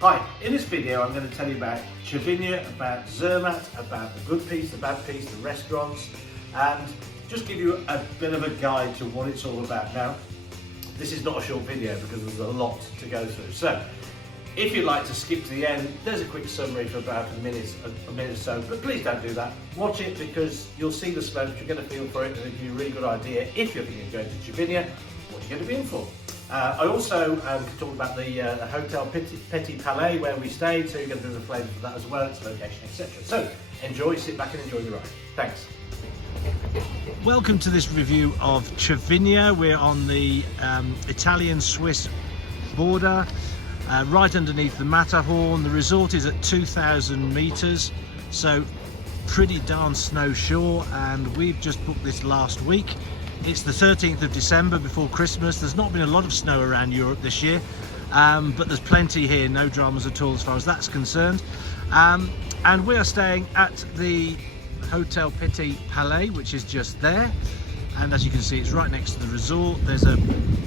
Hi, in this video I'm going to tell you about Cervinia, about Zermatt, about the good piece, the bad piece, the restaurants, and just give you a bit of a guide to what it's all about. Now, this is not a short video because there's a lot to go through. So, if you'd like to skip to the end, there's a quick summary for about a minute or so, but please don't do that. Watch it because you'll see the slopes, you're going to feel for it, and it'll give you a really good idea if you're thinking of going to Cervinia, what you're going to be in for. I also talk about the Hotel Petit Palais where we stayed, so you're going to do a flavour for that as well, its location, etc. So enjoy, sit back and enjoy the ride. Thanks. Welcome to this review of Cervinia. We're on the Italian-Swiss border, right underneath the Matterhorn. The resort is at 2,000 metres, so pretty darn snow shore, and we've just booked this last week. It's the 13th of December before Christmas. There's not been a lot of snow around Europe this year, but there's plenty here, no dramas at all as far as that's concerned. And we are staying at the Hotel Petit Palais, which is just there. And as you can see, it's right next to the resort. There's a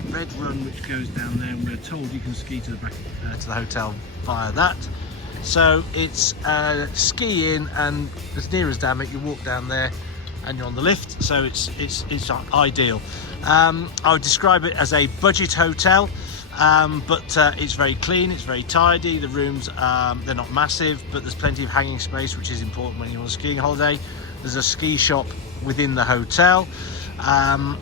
red run which goes down there, and we're told you can ski to the back to the hotel via that. So it's ski in, and as near as damn it, you walk down there and you're on the lift, so it's ideal. I would describe it as a budget hotel, but it's very clean, it's very tidy. The rooms, they're not massive, but there's plenty of hanging space, which is important when you're on a skiing holiday. There's a ski shop within the hotel, and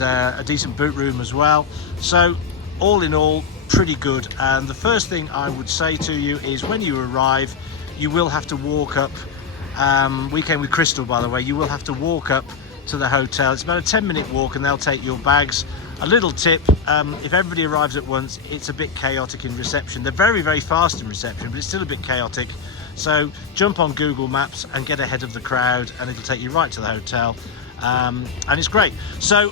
a decent boot room as well. So all in all, pretty good. And the first thing I would say to you is when you arrive, you will have to walk up. We came with Crystal, by the way. You will have to walk up to the hotel. It's about a 10-minute walk, and they'll take your bags. A little tip, if everybody arrives at once, it's a bit chaotic in reception. They're very, very fast in reception, but it's still a bit chaotic. So jump on Google Maps and get ahead of the crowd, and it'll take you right to the hotel. And it's great. So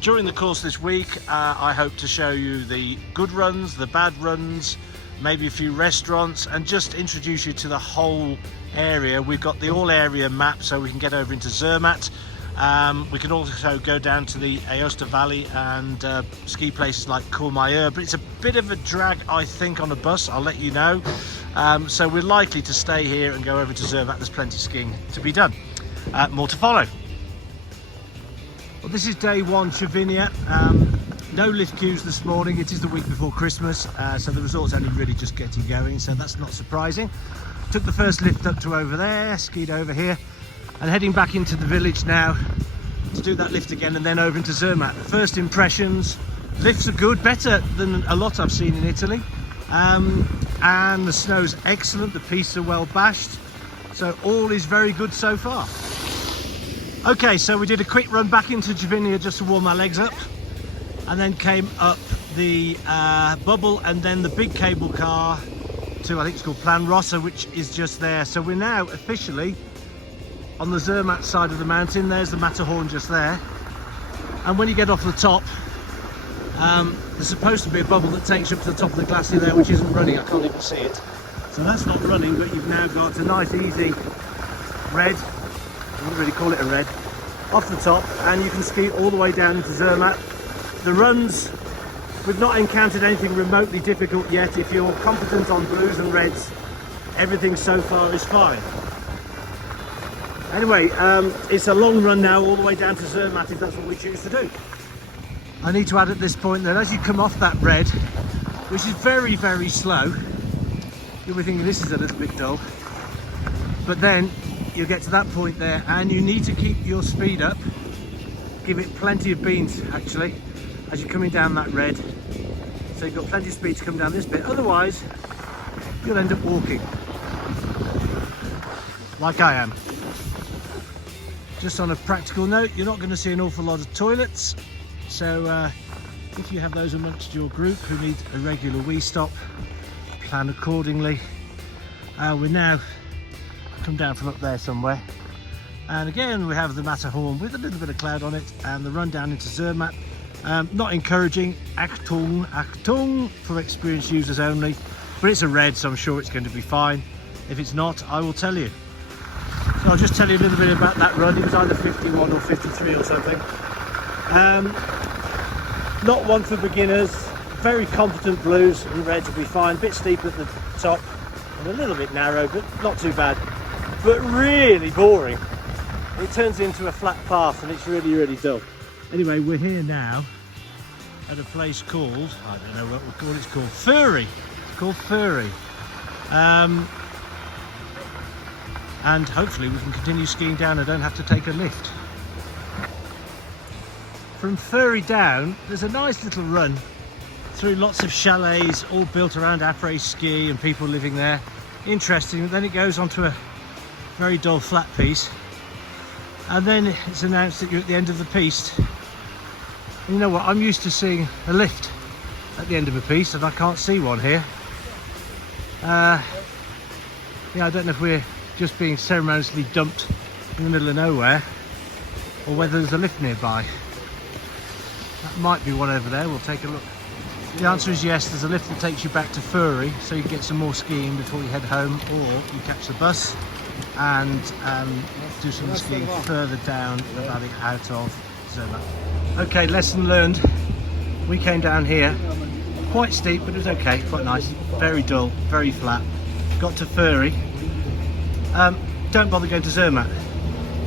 during the course of this week, I hope to show you the good runs, the bad runs, maybe a few restaurants, and just introduce you to the whole area. We've got the all area map, so we can get over into Zermatt. We can also go down to the Skiaostavalley and ski places like Courmayeur, but it's a bit of a drag, I think, on a bus. I'll let you know. So we're likely to stay here and go over to Zermatt. There's plenty of skiing to be done. More to follow. Well, this is day one, Cervinia. No lift queues this morning. It is the week before Christmas, so the resort's only really just getting going, so that's not surprising. Took the first lift up to over there, skied over here, and heading back into the village now to do that lift again and then over into Zermatt. First impressions, lifts are good, better than a lot I've seen in Italy, and the snow's excellent, the pistes are well bashed, so all is very good so far. Okay, so we did a quick run back into Cervinia just to warm our legs up, and then came up the bubble and then the big cable car to, I think it's called Plan Rossa, which is just there. So we're now officially on the Zermatt side of the mountain. There's the Matterhorn just there, and when you get off the top, there's supposed to be a bubble that takes you up to the top of the glacier there, which isn't running. I can't even see it, so that's not running, but you've now got a nice easy red, I wouldn't really call it a red, off the top, and you can ski all the way down into Zermatt. The runs, we've not encountered anything remotely difficult yet. If you're competent on blues and reds, everything so far is fine. Anyway, it's a long run now all the way down to Zermatt if that's what we choose to do. I need to add at this point that as you come off that red, which is very, very slow, you'll be thinking this is a little bit dull, but then you'll get to that point there and you need to keep your speed up. Give it plenty of beans actually as you're coming down that red, so you've got plenty of speed to come down this bit, otherwise you'll end up walking like I am. Just on a practical note, you're not going to see an awful lot of toilets, so if you have those amongst your group who need a regular wee stop, plan accordingly. We're now come down from up there somewhere, and again we have the Matterhorn with a little bit of cloud on it, and the run down into Zermatt. Not encouraging, Achtung for experienced users only, but it's a red, so I'm sure it's going to be fine. If it's not, I will tell you. So I'll just tell you a little bit about that run. It was either 51 or 53 or something. Not one for beginners, very competent blues and reds will be fine. A bit steep at the top and a little bit narrow, but not too bad. But really boring. It turns into a flat path and it's really, really dull. Anyway, we're here now at a place called, I don't know what it's called, Furry. It's called Furry. And hopefully we can continue skiing down and don't have to take a lift. From Furry down, there's a nice little run through lots of chalets, all built around après-ski and people living there. Interesting, then it goes onto a very dull flat piste. And then it's announced that you're at the end of the piste. And you know what, I'm used to seeing a lift at the end of a piste and I can't see one here. Yeah, I don't know if we're just being ceremoniously dumped in the middle of nowhere or whether there's a lift nearby. That might be one over there, we'll take a look. The answer is yes, there's a lift that takes you back to Furry so you can get some more skiing before you head home, or you catch the bus and do some skiing further down the valley out of Zermatt. Okay, lesson learned. We came down here, quite steep but it was okay, quite nice, very dull, very flat. Got to Furry. Don't bother going to Zermatt.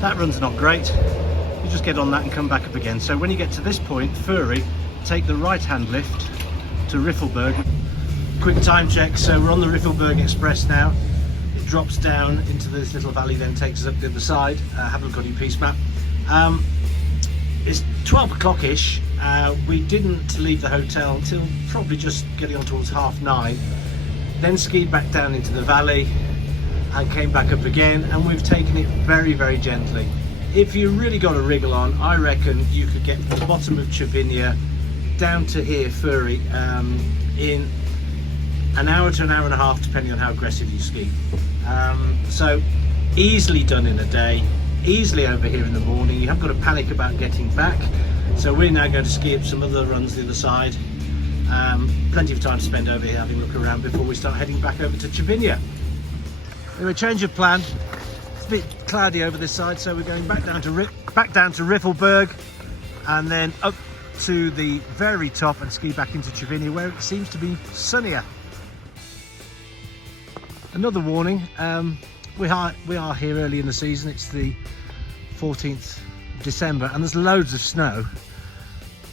That run's not great. You just get on that and come back up again. So when you get to this point, Furry, take the right hand lift to Riffelberg. Quick time check, so we're on the Riffelberg Express now. It drops down into this little valley, then takes us up the other side. Have a look on your piste map. It's 12 o'clock-ish. We didn't leave the hotel until probably just getting on towards 9:30. Then skied back down into the valley and came back up again, and we've taken it very, very gently. If you really got a wriggle on, I reckon you could get to the bottom of Cervinia down to here, Furry, in an hour to an hour and a half, depending on how aggressive you ski. So easily done in a day, easily over here in the morning. You haven't got to panic about getting back. So we're now going to ski up some other runs the other side. Plenty of time to spend over here having a look around before we start heading back over to Cervinia. Anyway, change of plan. It's a bit cloudy over this side, so we're going back down to Riffelberg and then up to the very top and ski back into Cervinia, where it seems to be sunnier. Another warning, we are here early in the season. It's the 14th of December and there's loads of snow,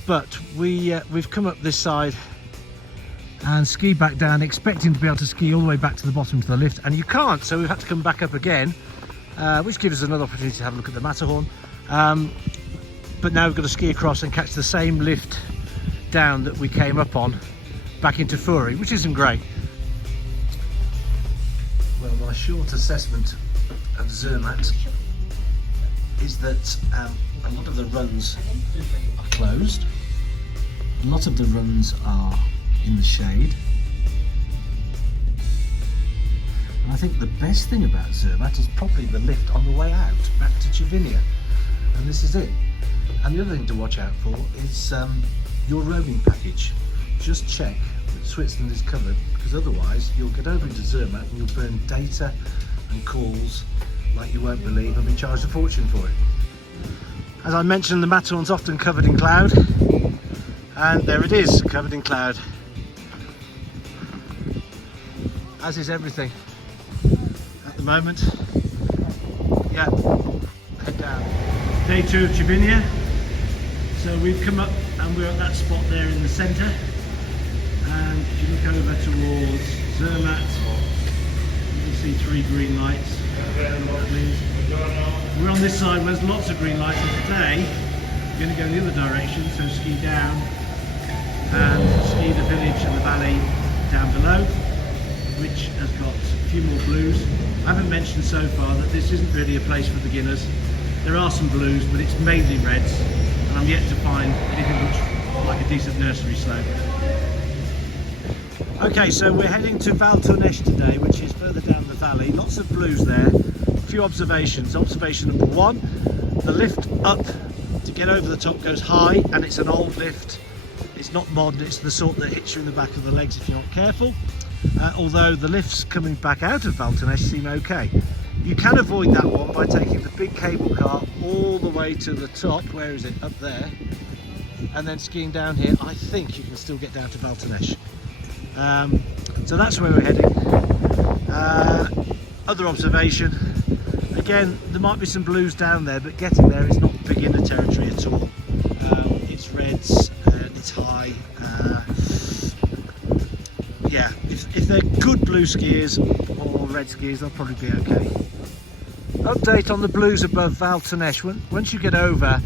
but we've come up this side and ski back down expecting to be able to ski all the way back to the bottom to the lift, and you can't, so we've had to come back up again, which gives us another opportunity to have a look at the Matterhorn. But now we've got to ski across and catch the same lift down that we came up on back into Furry, which isn't great. Well, my short assessment of Zermatt is that a lot of the runs are closed, a lot of the runs are in the shade, and I think the best thing about Zermatt is probably the lift on the way out back to Cervinia, and this is it. And the other thing to watch out for is your roaming package. Just check that Switzerland is covered, because otherwise you'll get over into Zermatt and you'll burn data and calls like you won't believe and be charged a fortune for it. As I mentioned, the Matterhorn's often covered in cloud, and there it is, covered in cloud. As is everything at the moment. Yeah, head down. Day 2 of Cervinia. So we've come up and we're at that spot there in the centre, and if you look over towards Zermatt, you can see 3 green lights. That means we're on this side where there's lots of green lights, and today we're going to go in the other direction, so ski down and ski the village and the valley down below, which has got a few more blues. I haven't mentioned so far that this isn't really a place for beginners. There are some blues, but it's mainly reds, and I'm yet to find anything which looks like a decent nursery slope. Okay, so we're heading to Valtournenche today, which is further down the valley. Lots of blues there. A few observations. Observation number 1, the lift up to get over the top goes high, and it's an old lift. It's not modern, it's the sort that hits you in the back of the legs if you're not careful. Although the lifts coming back out of Valtournenche seem okay. You can avoid that one by taking the big cable car all the way to the top. Where is it? Up there. and then skiing down here, I think you can still get down to Valtournenche. So that's where we're heading. Other observation, again, there might be some blues down there, but getting there is not beginner territory at all. It's reds and it's high. Yeah, if they're good blue skiers or red skiers, they'll probably be okay. Update on the blues above Valtournenche. Once you get over,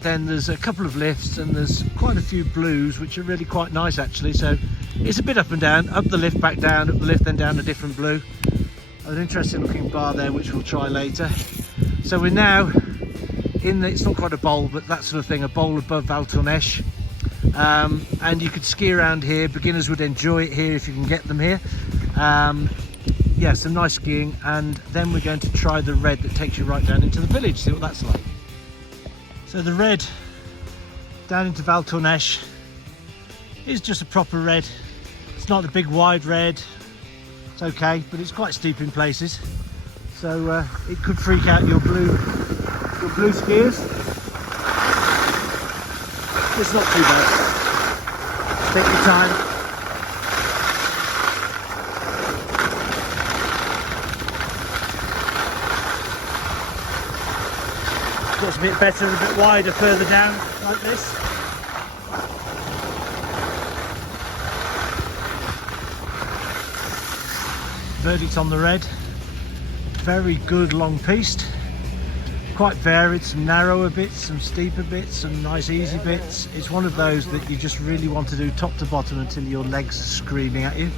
then there's a couple of lifts and there's quite a few blues, which are really quite nice actually. So it's a bit up and down, up the lift, back down, up the lift, then down a different blue. An interesting looking bar there, which we'll try later. So we're now in the, it's not quite a bowl, but that sort of thing, a bowl above Valtournenche. And you could ski around here. Beginners would enjoy it here if you can get them here. Yeah, some nice skiing, and then we're going to try the red that takes you right down into the village, see what that's like. So the red down into Valtournenche is just a proper red. It's not a big wide red, it's okay, but it's quite steep in places, so it could freak out your blue skiers. It's not too bad. Take your time. Gets a bit better, a bit wider further down, like this. Verdict on the red. Very good long piste. Quite varied, some narrower bits, some steeper bits, some nice easy bits. It's one of those that you just really want to do top to bottom until your legs are screaming at you.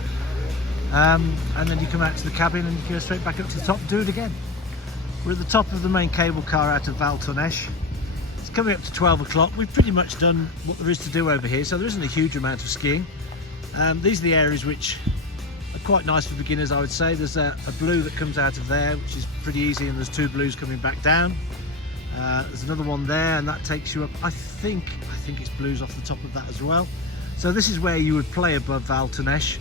And then you come out to the cabin and you go straight back up to the top and do it again. We're at the top of the main cable car out of Valtournenche. It's coming up to 12 o'clock. We've pretty much done what there is to do over here, so there isn't a huge amount of skiing. These are the areas which are quite nice for beginners, I would say. There's a blue that comes out of there, which is pretty easy, and there's two blues coming back down. There's another one there, and that takes you up. I think it's blues off the top of that as well. So this is where you would play above Valtournenche.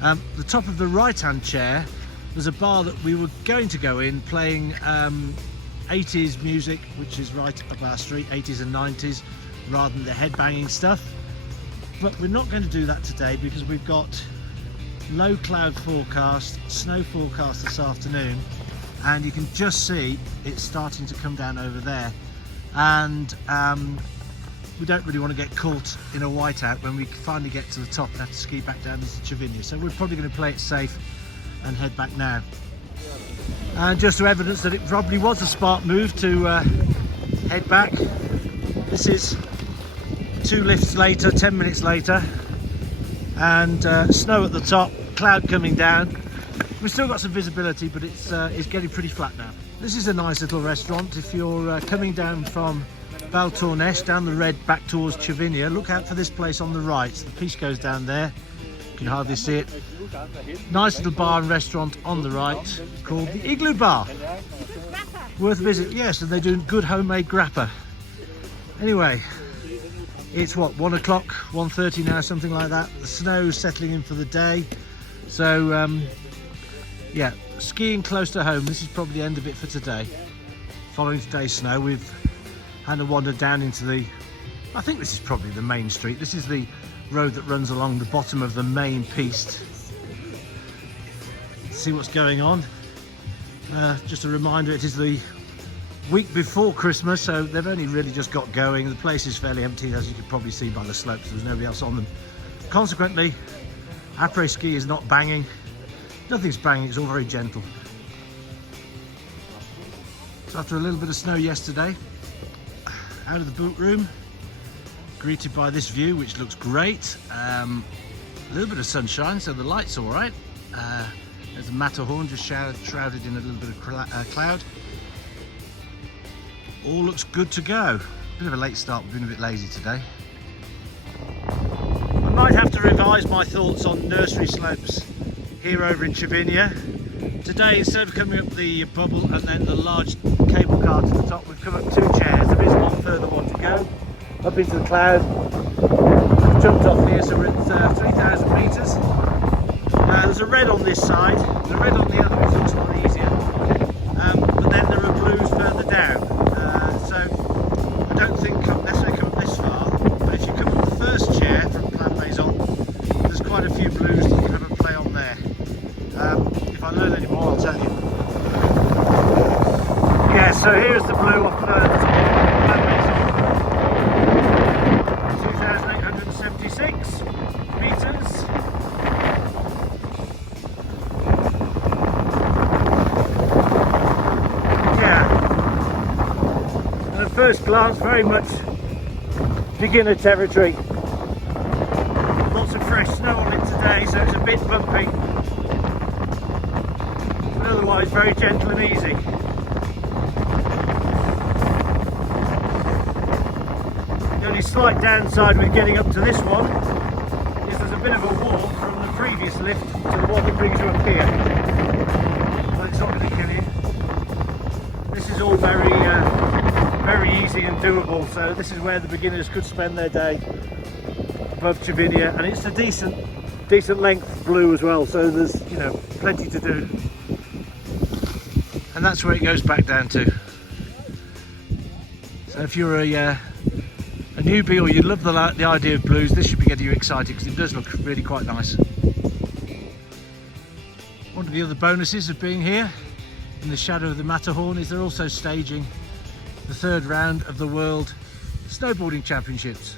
The top of the right-hand chair, there's a bar that we were going to go in playing 80s music, which is right up our street, 80s and 90s, rather than the headbanging stuff. But we're not going to do that today because we've got low cloud forecast, snow forecast this afternoon, and you can just see it's starting to come down over there. And we don't really want to get caught in a whiteout when we finally get to the top and have to ski back down into Cervinia. So we're probably going to play it safe and head back now. And just to evidence that it probably was a smart move to head back. This is 2 lifts later, 10 minutes later, and snow at the top, cloud coming down. We've still got some visibility, but it's getting pretty flat now. This is a nice little restaurant. If you're coming down from Valtournenche, down the red back towards Cervinia, look out for this place on the right. The piste goes down there. You can hardly see it. Nice little bar and restaurant on the right called the Igloo Bar. Worth a visit, yes, and they do good homemade grappa. Anyway, it's what, 1 o'clock, 1:30 now, something like that. The snow's settling in for the day. So, yeah, skiing close to home. This is probably the end of it for today. Following today's snow, we've had a wander down into the, I think this is probably the main street. This is the road that runs along the bottom of the main piste. See what's going on. Just a reminder, it is the week before Christmas, so they've only really just got going. The place is fairly empty, as you can probably see by the slopes. There's nobody else on them. Consequently, après ski is not banging. Nothing's banging, it's all very gentle. So after a little bit of snow yesterday, out of the boot room, greeted by this view, which looks great. A little bit of sunshine, so the light's all right. There's a matterhorn just shrouded in a little bit of cloud. All looks good to go. Bit of a late start, we've been a bit lazy today. I might have to revise my thoughts on nursery slopes here over in Cervinia. Today, instead of coming up the bubble and then the large cable car to the top, we've come up 2 chairs. There is one further one to go, up into the cloud. We've jumped off here, so we're at 3,000 metres. There's a red on this side, the red on the other, which looks a lot easier. But then there are blues further down. So I don't think necessarily come up this far, but if you come up the first chair from Plan Maison, there's quite a few blues that you can have a play on there. If I learn any more, I'll tell you. Yeah, so here's the blue off the top of Plan Maison. 2,876 metres. First glance, very much beginner territory. Lots of fresh snow on it today, so it's a bit bumpy, but otherwise very gentle and easy. The only slight downside with getting up to this one is there's a bit of a walk from the previous lift to the one that brings you up here, but it's not going to kill you. This is all very easy and doable, so this is where the beginners could spend their day above Cervinia, and it's a decent length blue as well, so there's, you know, plenty to do. And that's where it goes back down to. So if you're a newbie or you love the idea of blues, this should be getting you excited because it does look really quite nice. One of the other bonuses of being here in the shadow of the Matterhorn is they're also staging the third round of the World Snowboarding Championships,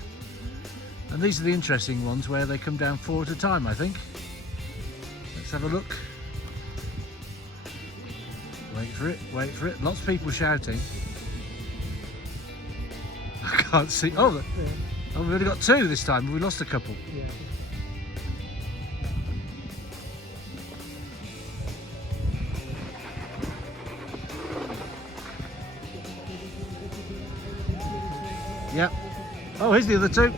and these are the interesting ones where they come down 4 at a time, I think. Let's have a look. Wait for it, lots of people shouting. I can't see. Oh, we've only got 2 this time. We lost a couple. Yeah. Yep. Oh, here's the other 2.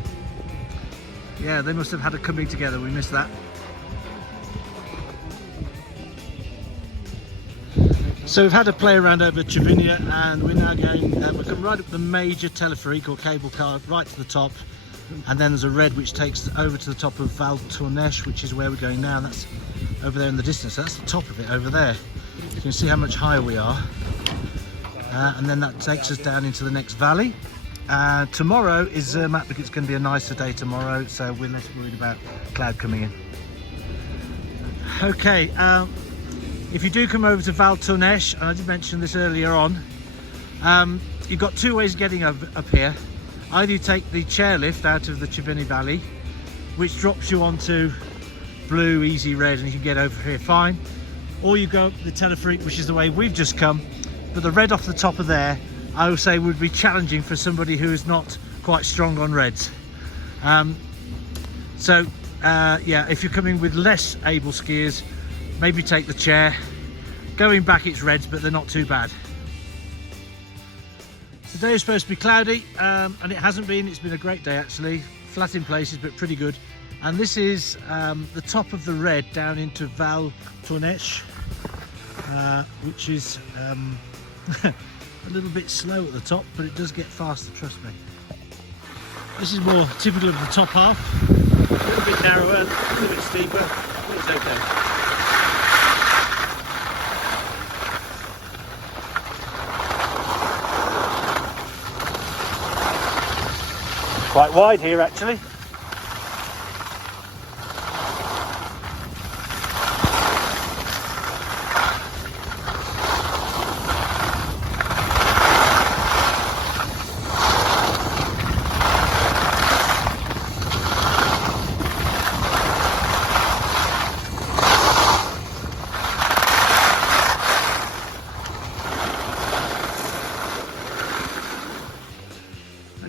Yeah, they must have had a coming together. We missed that. So we've had a play around over Cervinia, and we're now going. We're coming right up the major teleferique or cable car right to the top, and then there's a red which takes over to the top of valtournenche, which is where we're going now. And that's over there in the distance. So that's the top of it over there. You can see how much higher we are, and then that takes us down into the next valley. Tomorrow is Zermatt, because it's going to be a nicer day tomorrow, so we're less worried about cloud coming in. Okay, if you do come over to valtournenche, and I did mention this earlier on, you've got 2 ways of getting up here. Either you take the chairlift out of the Cervinia Valley, which drops you onto blue, easy red, and you can get over here fine, or you go up the teleferique, which is the way we've just come, but the red off the top of there, I would say, would be challenging for somebody who is not quite strong on reds. Yeah, if you're coming with less able skiers, maybe take the chair. Going back, it's reds, but they're not too bad. Today is supposed to be cloudy, and it hasn't been. It's been a great day actually. Flat in places, but pretty good. And this is the top of the red down into valtournenche, which is a little bit slow at the top, but it does get faster, trust me. This is more typical of the top half. A little bit narrower, a little bit steeper, but it's okay. Quite wide here actually.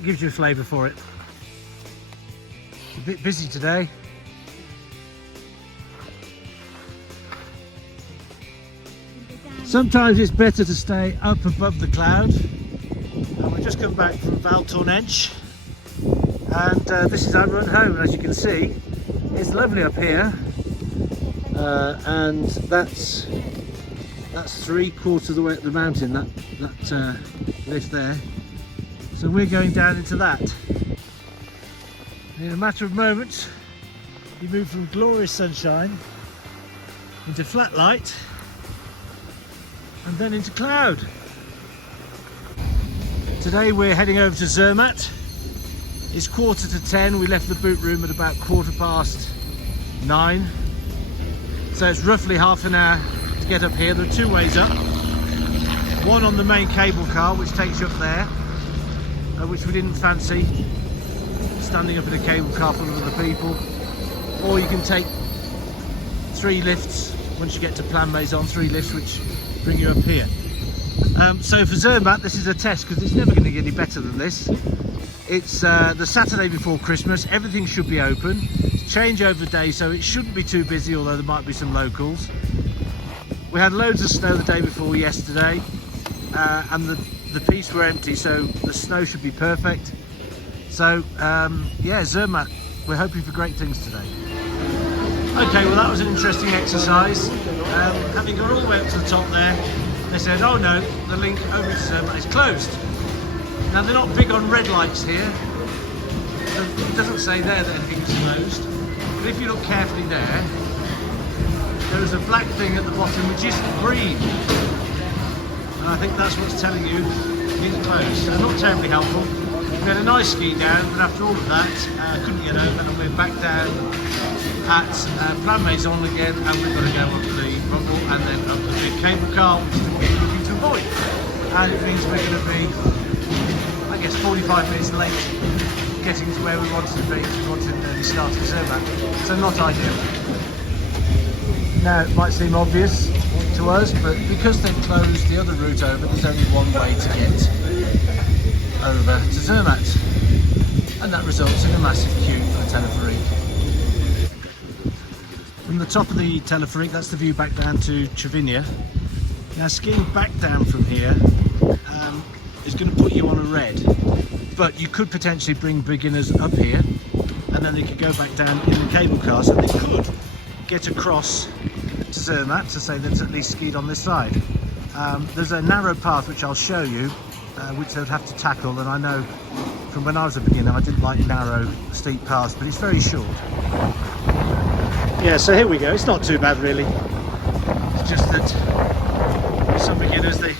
Gives you a flavour for it. A bit busy today. Sometimes it's better to stay up above the cloud. And we've just come back from valtournenche, and this is our run home. And as you can see, it's lovely up here, and that's 3/4 of the way up the mountain. That lift there. So we're going down into that. In a matter of moments, you move from glorious sunshine into flat light and then into cloud. Today we're heading over to Zermatt. It's 10:15. We left the boot room at about 9:15. So it's roughly half an hour to get up here. There are two ways up. One on the main cable car, which takes you up there, which we didn't fancy, standing up in a cable car full of other people. Or you can take 3 lifts once you get to Plan Maison, 3 lifts which bring you up here. So for Zermatt, this is a test because it's never going to get any better than this. It's the Saturday before Christmas, everything should be open. It's changeover day, so it shouldn't be too busy, although there might be some locals. We had loads of snow the day before yesterday, and the piste were empty, so the snow should be perfect. So yeah, Zermatt, we're hoping for great things today. Okay, well that was an interesting exercise. Having got all the way up to the top there, they said, oh no, the link over to Zermatt is closed. Now they're not big on red lights here, so it doesn't say there that anything's closed. But if you look carefully there, there's a black thing at the bottom which isn't green. And I think that's what's telling you it's closed. So not terribly helpful. We had a nice ski down, but after all of that, couldn't get over, and we're back down at Plan Maison again, and we've got to go up the rumble and then up the big cable car, which is what we're looking to avoid. And it means we're going to be, I guess, 45 minutes late getting to where we wanted to be. We wanted to start at Zermatt, so not ideal. Now, it might seem obvious to us, but because they've closed the other route over, there's only one way to get over to Zermatt, and that results in a massive queue for the teleferique. From the top of the teleferique, that's the view back down to Cervinia. Now skiing back down from here is going to put you on a red, but you could potentially bring beginners up here and then they could go back down in the cable car, so they could get across to Zermatt to say they've at least skied on this side. There's a narrow path which I'll show you, which they would have to tackle, and I know from when I was a beginner I didn't like narrow steep paths, but it's very short. Yeah, so here we go. It's not too bad really. It's just that for some beginners they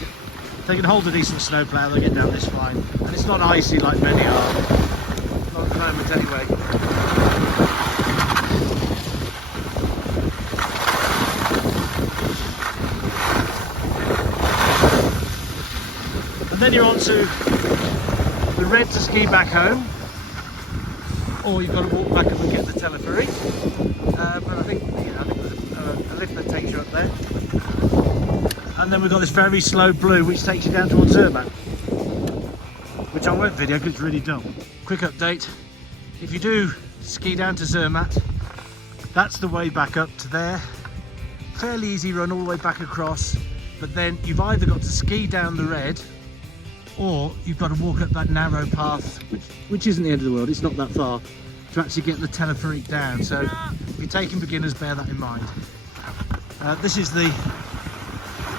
can hold a decent snowplow, they'll get down this fine, and it's not icy like many are, not at the moment anyway. And then you're on to the red to ski back home, or you've got to walk back up and get the teleferique. But I think there's a lift that takes you up there. And then we've got this very slow blue which takes you down towards Zermatt, which I won't video because it's really dull. Quick update, if you do ski down to Zermatt, that's the way back up to there. Fairly easy run all the way back across, but then you've either got to ski down the red, or you've got to walk up that narrow path, which isn't the end of the world, it's not that far, to actually get the teleferique down. So if you're taking beginners, bear that in mind. This is the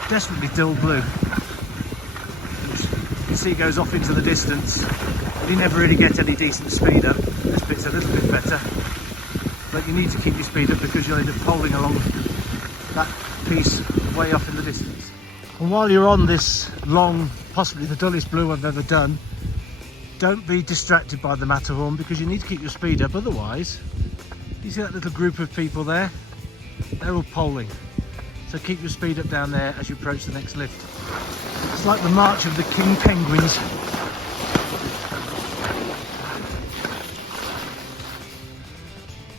desperately dull blue. You can see it goes off into the distance, but you never really get any decent speed up. This bit's a little bit better, but you need to keep your speed up because you'll end up poling along that piece way off in the distance. And while you're on this long, possibly the dullest blue I've ever done, don't be distracted by the Matterhorn because you need to keep your speed up, otherwise, you see that little group of people there? They're all poling. So keep your speed up down there as you approach the next lift. It's like the march of the king penguins.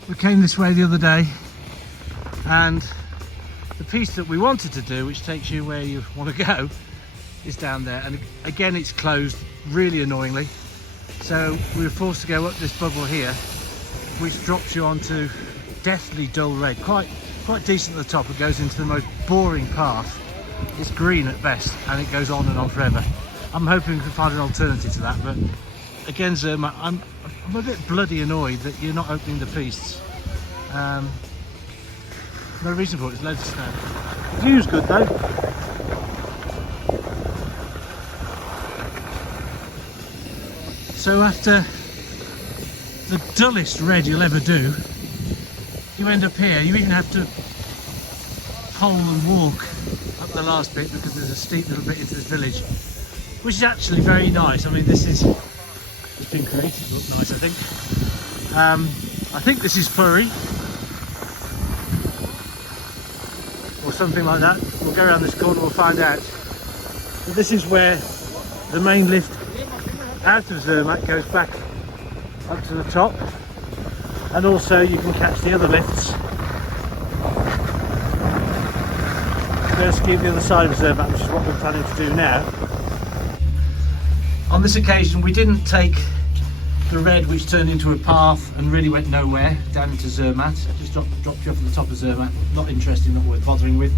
We came this way the other day, and the piece that we wanted to do, which takes you where you want to go, is down there, and again it's closed, really annoyingly. So we were forced to go up this bubble here, which drops you onto deathly dull red, quite decent at the top. It goes into the most boring path. It's green at best, and it goes on and on forever. I'm hoping we can find an alternative to that, but again, Zermatt, I'm a bit bloody annoyed that you're not opening the pistes. No reason for it, there's loads of snow. The view's good though. So after the dullest red you'll ever do, you end up here. You even have to pole and walk up the last bit because there's a steep little bit into this village. which is actually very nice. I mean, this is, it's been created to look nice, I think. I think this is furry or something like that. We'll go around this corner, we'll find out. But this is where the main lift out of Zermatt goes back up to the top, and also you can catch the other lifts. Go ski the other side of Zermatt, which is what we're planning to do now. On this occasion we didn't take the red, which turned into a path and really went nowhere down into Zermatt. Just dropped you off at the top of Zermatt. Not interesting, not worth bothering with.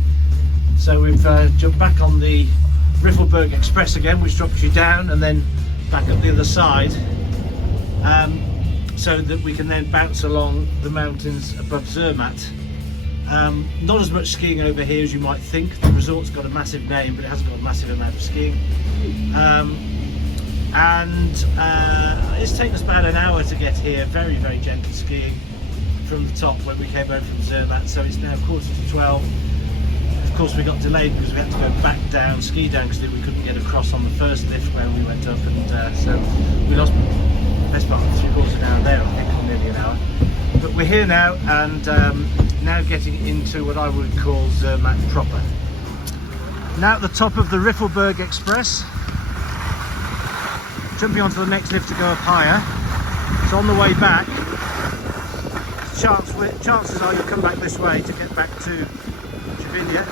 So we've jumped back on the Riffelberg Express again, which drops you down and then back up the other side, so that we can then bounce along the mountains above Zermatt. Not as much skiing over here as you might think. The resort's got a massive name, but it hasn't got a massive amount of skiing. It's taken us about an hour to get here. Very, very gentle skiing from the top when we came over from Zermatt. So it's now 11:45. Of course, we got delayed because we had to go back down, ski down, because we couldn't get across on the first lift when we went up, and so we lost the best part of 3/4 of an hour there, I think, or nearly an hour. But we're here now, and now getting into what I would call Zermatt proper. Now at the top of the Riffelberg Express, jumping onto the next lift to go up higher. So on the way back, chances are you'll come back this way to get back to Cervinia,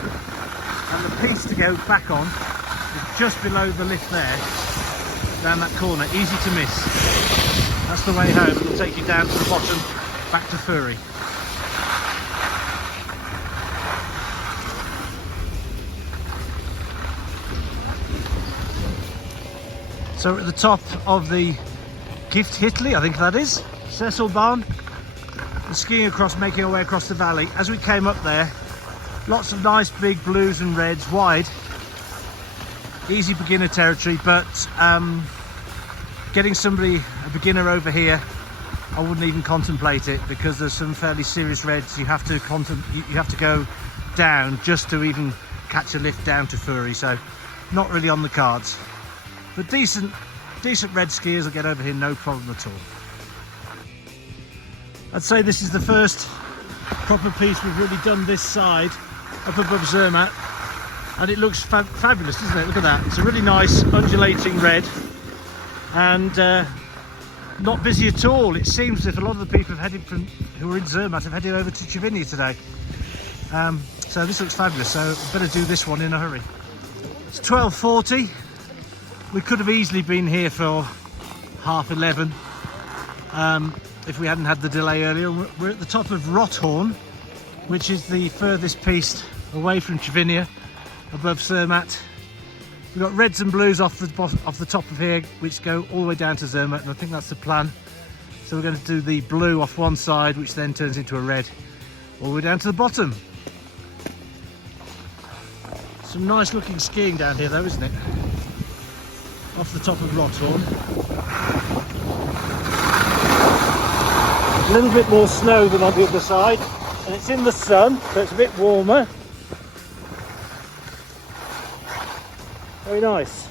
and the piste to go back on is just below the lift there, down that corner, easy to miss. That's the way home. It'll take you down to the bottom, back to Furry. So we're at the top of the Gift Hitler, I think that is, Cecilbahn, and skiing across, making our way across the valley. As we came up there, lots of nice big blues and reds, wide, easy beginner territory, but getting a beginner over here, I wouldn't even contemplate it, because there's some fairly serious reds. You have to go down just to even catch a lift down to Furry, so not really on the cards. But decent red skiers will get over here no problem at all. I'd say this is the first proper piece we've really done this side up above Zermatt, and it looks fabulous, doesn't it? Look at that. It's a really nice undulating red, and not busy at all. It seems as if a lot of the people who are in Zermatt have headed over to Cervinia today. So this looks fabulous, so better do this one in a hurry. It's 12:40. We could have easily been here for 11:30 if we hadn't had the delay earlier. We're at the top of Rothorn, which is the furthest piste away from Cervinia, above Zermatt. We've got reds and blues off the top of here, which go all the way down to Zermatt, and I think that's the plan. So we're going to do the blue off one side, which then turns into a red, all the way down to the bottom. Some nice looking skiing down here though, isn't it? Off the top of Rothorn. A little bit more snow than on the other side, and it's in the sun, so it's a bit warmer. Very nice.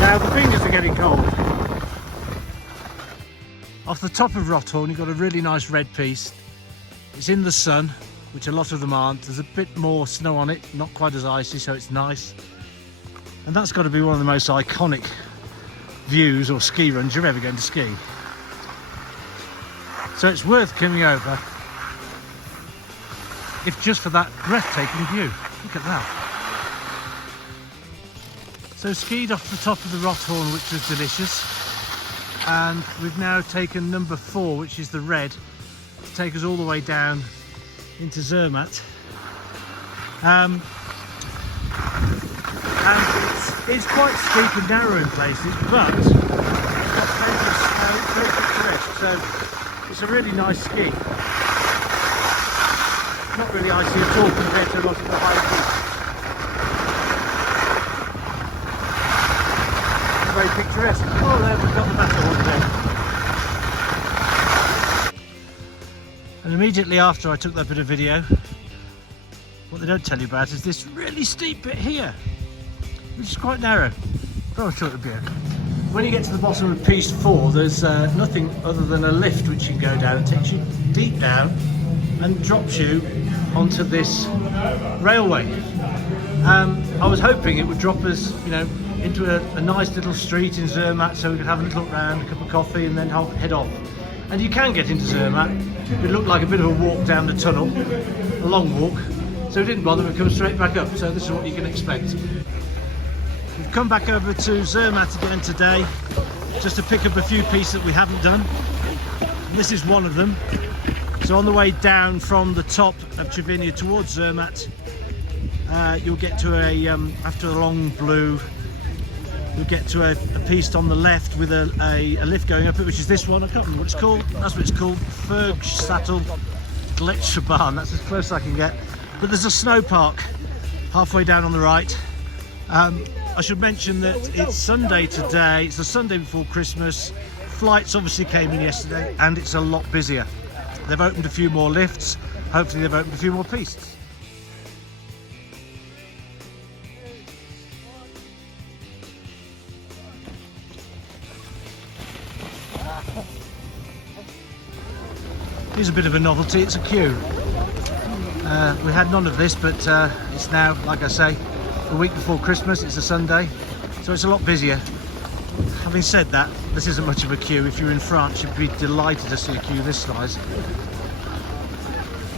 Now the fingers are getting cold. Off the top of Rothorn, you've got a really nice red piece. It's in the sun, which a lot of them aren't. There's a bit more snow on it, not quite as icy, so it's nice. And that's got to be one of the most iconic views or ski runs you're ever going to ski. So it's worth coming over, if just for that breathtaking view. Look at that. So skied off the top of the Rothorn, which was delicious. And we've now taken number 4, which is the red, to take us all the way down into Zermatt. And it's quite steep and narrow in places, but it's got plenty of snow, very picturesque, so it's a really nice ski. Not really icy at all compared to a lot of the higher peaks. Very picturesque. Oh, there we've got the matterhorn there. And immediately after I took that bit of video, what they don't tell you about is this really steep bit here, which is quite narrow. But I thought it would be okay. When you get to the bottom of Piste 4, there's nothing other than a lift which you can go down. It takes you deep down and drops you onto this railway. I was hoping it would drop us, you know, into a nice little street in Zermatt, so we could have a little look round, a cup of coffee, and then head off. And you can get into Zermatt. It looked like a bit of a walk down the tunnel, a long walk, so we didn't bother. We come straight back up. So this is what you can expect. We've come back over to Zermatt again today, just to pick up a few pieces that we haven't done. And this is one of them. So on the way down from the top of Cervinia towards Zermatt, you'll get to after a long blue, you'll get to a piste on the left with a lift going up it, which is this one. I can't remember what it's called. That's what it's called. Skiaostavalley. That's as close as I can get. But there's a snow park halfway down on the right. I should mention that it's Sunday today. It's the Sunday before Christmas. Flights obviously came in yesterday, and it's a lot busier. They've opened a few more lifts. Hopefully they've opened a few more pistes. Here's a bit of a novelty. It's a queue. We had none of this, but it's now, like I say, the week before Christmas. It's a Sunday, so it's a lot busier. Having said that, this isn't much of a queue. If you're in France, you'd be delighted to see a queue this size.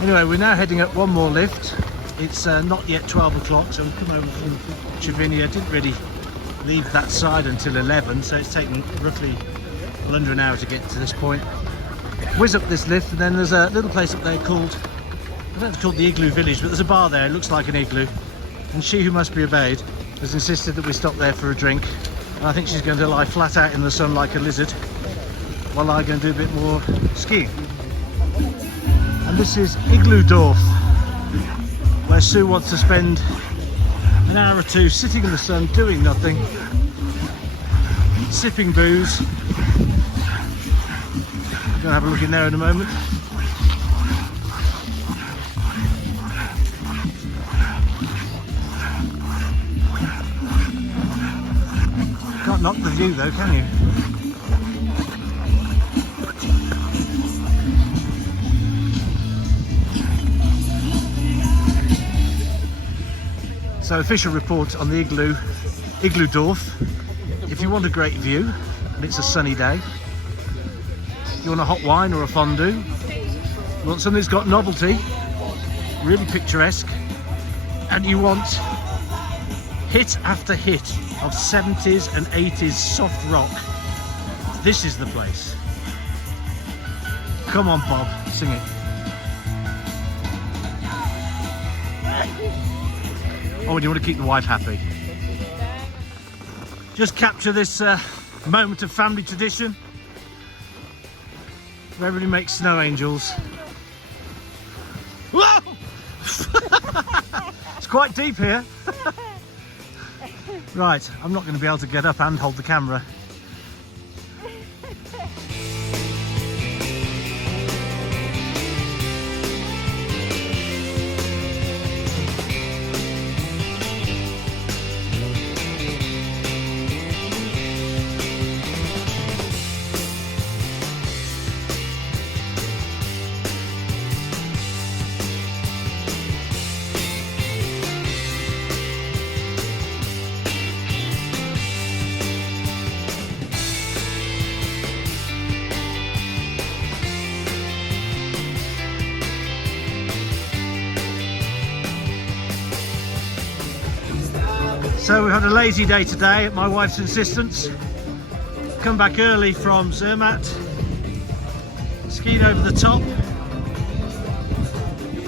Anyway, we're now heading up one more lift. It's not yet 12 o'clock, so we've come over from Cervinia. Didn't really leave that side until 11, so it's taken roughly under an hour to get to this point. Whiz up this lift, and then there's a little place up there called, I don't know if it's called the Igloo Village, but there's a bar there. It looks like an igloo, and she who must be obeyed has insisted that we stop there for a drink, and I think she's going to lie flat out in the sun like a lizard while I'm going to do a bit more skiing. And this is Igloo Dorf, where Sue wants to spend an hour or two sitting in the sun doing nothing, sipping booze. Gonna have a look in there in a moment. Can't knock the view though, can you? So official report on the Igloo Dorf. If you want a great view and it's a sunny day, you want a hot wine or a fondue, you want something that's got novelty, really picturesque, and you want hit after hit of 70s and 80s soft rock, this is the place. Come on, Bob, sing it. Oh, and you want to keep the wife happy. Just capture this moment of family tradition, where everybody makes snow angels. Whoa! It's quite deep here. Right, I'm not going to be able to get up and hold the camera. So we've had a lazy day today at my wife's insistence. Come back early from Zermatt, skied over the top,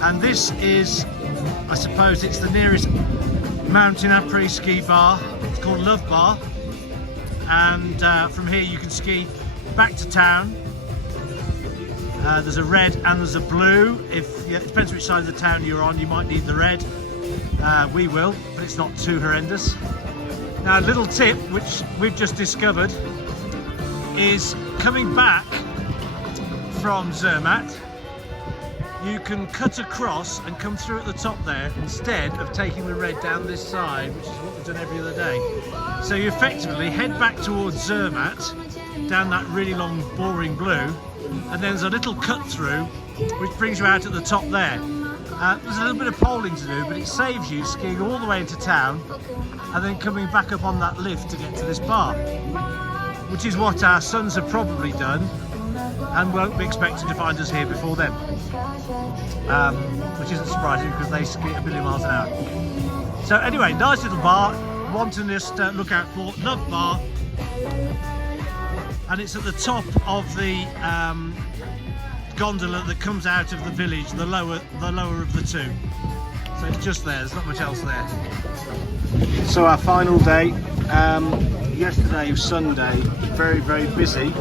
and this is, I suppose it's the nearest mountain après-ski bar. It's called Love Bar, and from here you can ski back to town. There's a red and there's a blue. It depends which side of the town you're on, you might need the red. We will, but it's not too horrendous. Now, a little tip which we've just discovered is coming back from Zermatt, you can cut across and come through at the top there instead of taking the red down this side, which is what we've done every other day. So you effectively head back towards Zermatt down that really long boring blue, and then there's a little cut through which brings you out at the top there. There's a little bit of poling to do, but it saves you skiing all the way into town and then coming back up on that lift to get to this bar, which is what our sons have probably done and won't be expected to find us here before then, which isn't surprising because they ski at 1,000,000 miles an hour. So anyway, nice little bar, one to just look out for, Love Bar, and it's at the top of the gondola that comes out of the village, the lower of the two. So it's just there, there's not much else there. So our final day, yesterday was Sunday, very, very busy.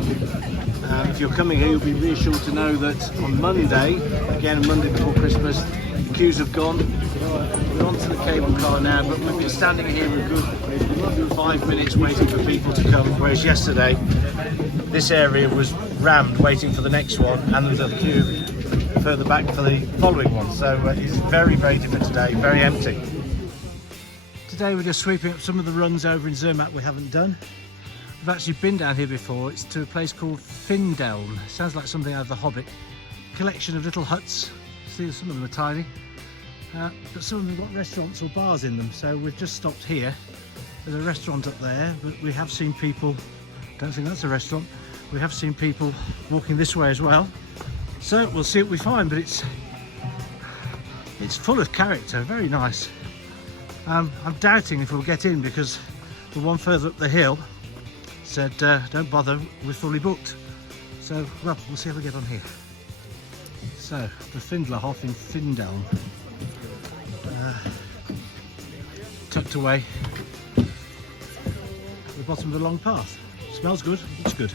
If you're coming here, you'll be reassured to know that on Monday, again Monday before Christmas, the queues have gone. We're onto the cable car now, but we've been standing here a good 5 minutes waiting for people to come, whereas yesterday this area was rammed waiting for the next one, and there's a queue further back for the following one. So it's very, very different today, very empty. Today we're just sweeping up some of the runs over in Zermatt we haven't done. We've actually been down here before. It's to a place called Findeln. Sounds like something out of The Hobbit. Collection of little huts. See, some of them are tiny, but some of them have got restaurants or bars in them. So we've just stopped here. There's a restaurant up there, but we have seen people, don't think that's a restaurant, we have seen people walking this way as well. So we'll see what we find, but it's full of character, very nice. I'm doubting if we'll get in because the one further up the hill said don't bother, we're fully booked. So well, we'll see how we get on here. So the Findlerhof in Findeln, tucked away at the bottom of the long path. Smells good, looks good.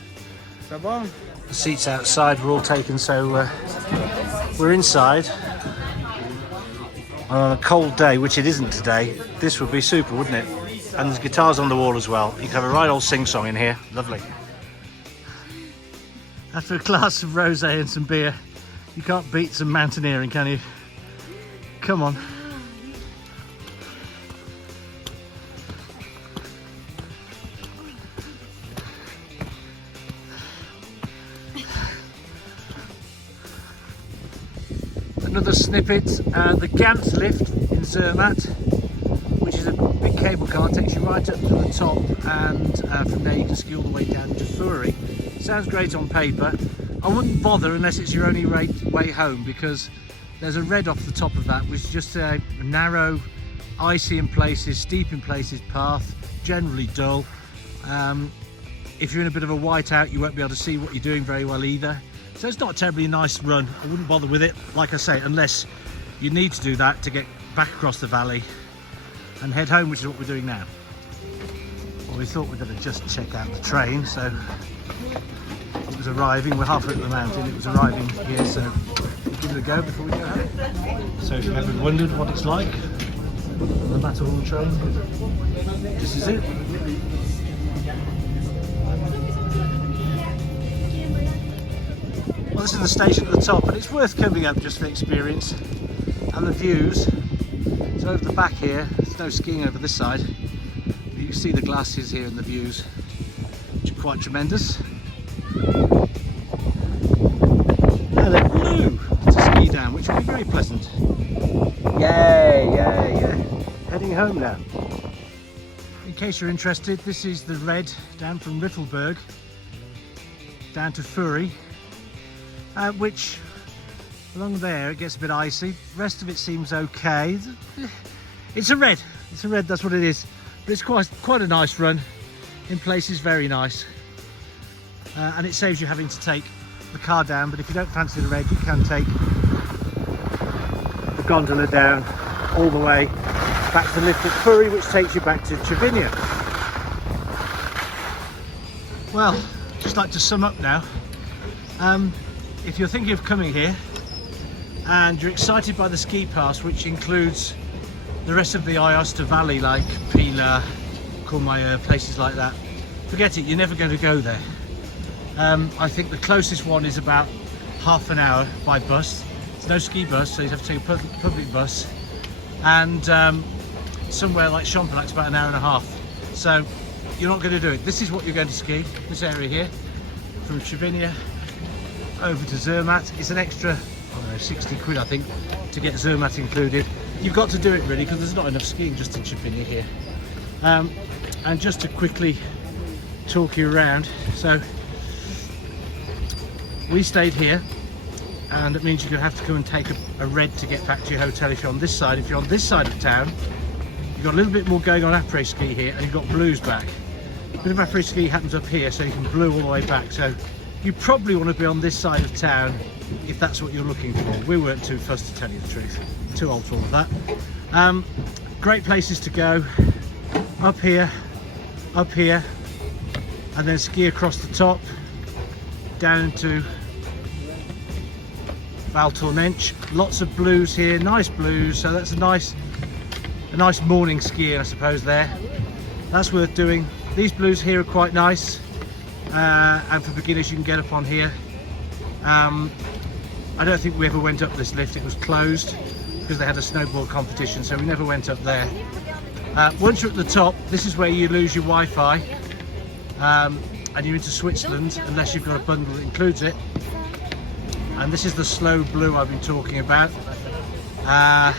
The seats outside were all taken, so we're inside. On a cold day, which it isn't today, this would be super, wouldn't it? And there's guitars on the wall as well. You can have a right old sing-song in here. Lovely. After a glass of rosé and some beer, you can't beat some mountaineering, can you? Come on. Another snippet, the Gans lift in Zermatt, which is a big cable car, takes you right up to the top, and from there you can ski all the way down to Furi. Sounds great on paper. I wouldn't bother unless it's your only way home, because there's a red off the top of that, which is just a narrow, icy in places, steep in places path, generally dull. If you're in a bit of a whiteout, you won't be able to see what you're doing very well either. So it's not a terribly nice run. I wouldn't bother with it, like I say, unless you need to do that to get back across the valley and head home, which is what we're doing now. Well, we thought we'd better just check out the train, so it was arriving. We're halfway up the mountain. It was arriving here, so we'll give it a go before we go home. So if you haven't wondered what it's like, the Matterhorn train, this is it. Well, this is the station at the top, and it's worth coming up just for the experience and the views. So over the back here, there's no skiing over this side, but you can see the glasses here and the views, which are quite tremendous. Now they're blue to ski down, which will be very pleasant. Yay, yay, yay. Heading home now. In case you're interested, this is the red down from Riffelberg down to Furi. Which along there it gets a bit icy, the rest of it seems okay. It's a red, that's what it is, but it's quite a nice run, in places very nice, and it saves you having to take the car down. But if you don't fancy the red, you can take the gondola down all the way back to the lift at Furi, which takes you back to Cervinia. Well, just like to sum up now. If you're thinking of coming here and you're excited by the ski pass, which includes the rest of the Skiaostavalley, like Pila, Courmayeur, places like that, forget it, you're never going to go there. I think the closest one is about half an hour by bus. There's no ski bus, so you have to take a public bus, and somewhere like Championat's about an hour and a half. So you're not going to do it. This is what you're going to ski, this area here, from Cervinia over to Zermatt. It's an extra, I don't know, 60 quid I think to get Zermatt included. You've got to do it really because there's not enough skiing just in Cervinia here. And just to quickly talk you around, so we stayed here, and it means you're going to have to come and take a red to get back to your hotel if you're on this side. If you're on this side of town, you've got a little bit more going on après ski here, and you've got blues back. A bit of après ski happens up here, so you can blue all the way back. So you probably want to be on this side of town if that's what you're looking for. We weren't too fussed, to tell you the truth. Too old for all of that. Great places to go. Up here, and then ski across the top down to Valtournenche. Lots of blues here, nice blues, so that's a nice morning skiing, I suppose. There, that's worth doing. These blues here are quite nice, and for beginners you can get up on here. I don't think we ever went up this lift, it was closed because they had a snowboard competition, so we never went up there. Once you're at the top, this is where you lose your Wi-Fi, and you're into Switzerland unless you've got a bundle that includes it. And this is the slow blue I've been talking about. And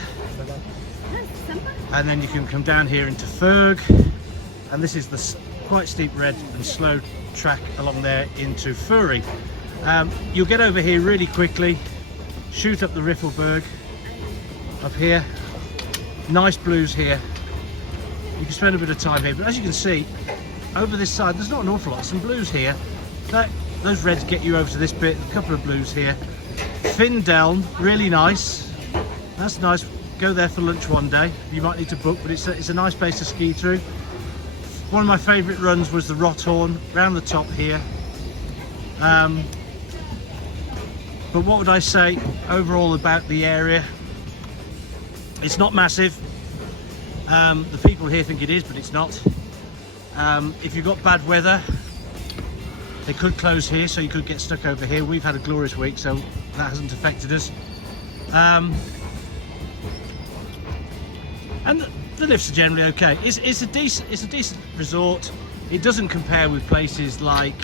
then you can come down here into Ferg, and this is the quite steep red and slow track along there into Furry. You'll get over here really quickly, shoot up the Riffelberg up here. Nice blues here. You can spend a bit of time here, but as you can see, over this side there's not an awful lot. Some blues here. Those reds get you over to this bit. A couple of blues here. Findeln, really nice. That's nice. Go there for lunch one day. You might need to book, but it's a nice place to ski through. One of my favourite runs was the Rothorn, round the top here. But what would I say overall about the area? It's not massive. The people here think it is, but it's not. If you've got bad weather, they could close here, so you could get stuck over here. We've had a glorious week, so that hasn't affected us. And the lifts are generally okay. It's a decent resort. It doesn't compare with places like,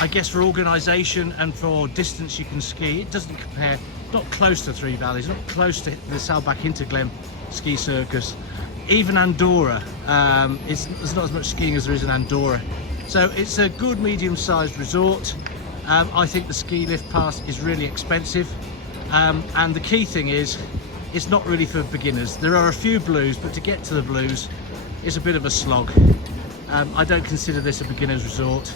I guess, for organisation and for distance you can ski. It doesn't compare. Not close to Three Valleys, not close to the Saalbach Interglemm ski circus. Even Andorra, there's not as much skiing as there is in Andorra. So it's a good medium-sized resort. I think the ski lift pass is really expensive. And the key thing is, it's not really for beginners. There are a few blues, but to get to the blues, it's a bit of a slog. I don't consider this a beginner's resort.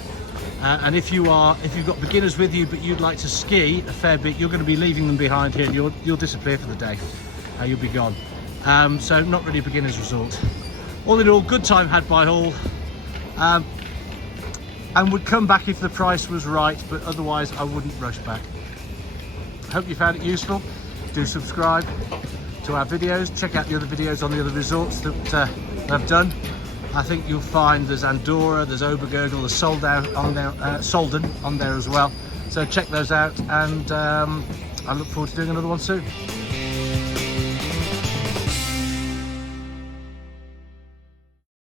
And if you've got beginners with you, but you'd like to ski a fair bit, you're going to be leaving them behind here, and you'll disappear for the day. You'll be gone. So not really a beginner's resort. All in all, good time had by all, and would come back if the price was right, but otherwise I wouldn't rush back. Hope you found it useful. Do subscribe to our videos, check out the other videos on the other resorts that I've done. I think you'll find there's Andorra, there's Obergurgl, there's Solden on there as well, so check those out, and I look forward to doing another one soon.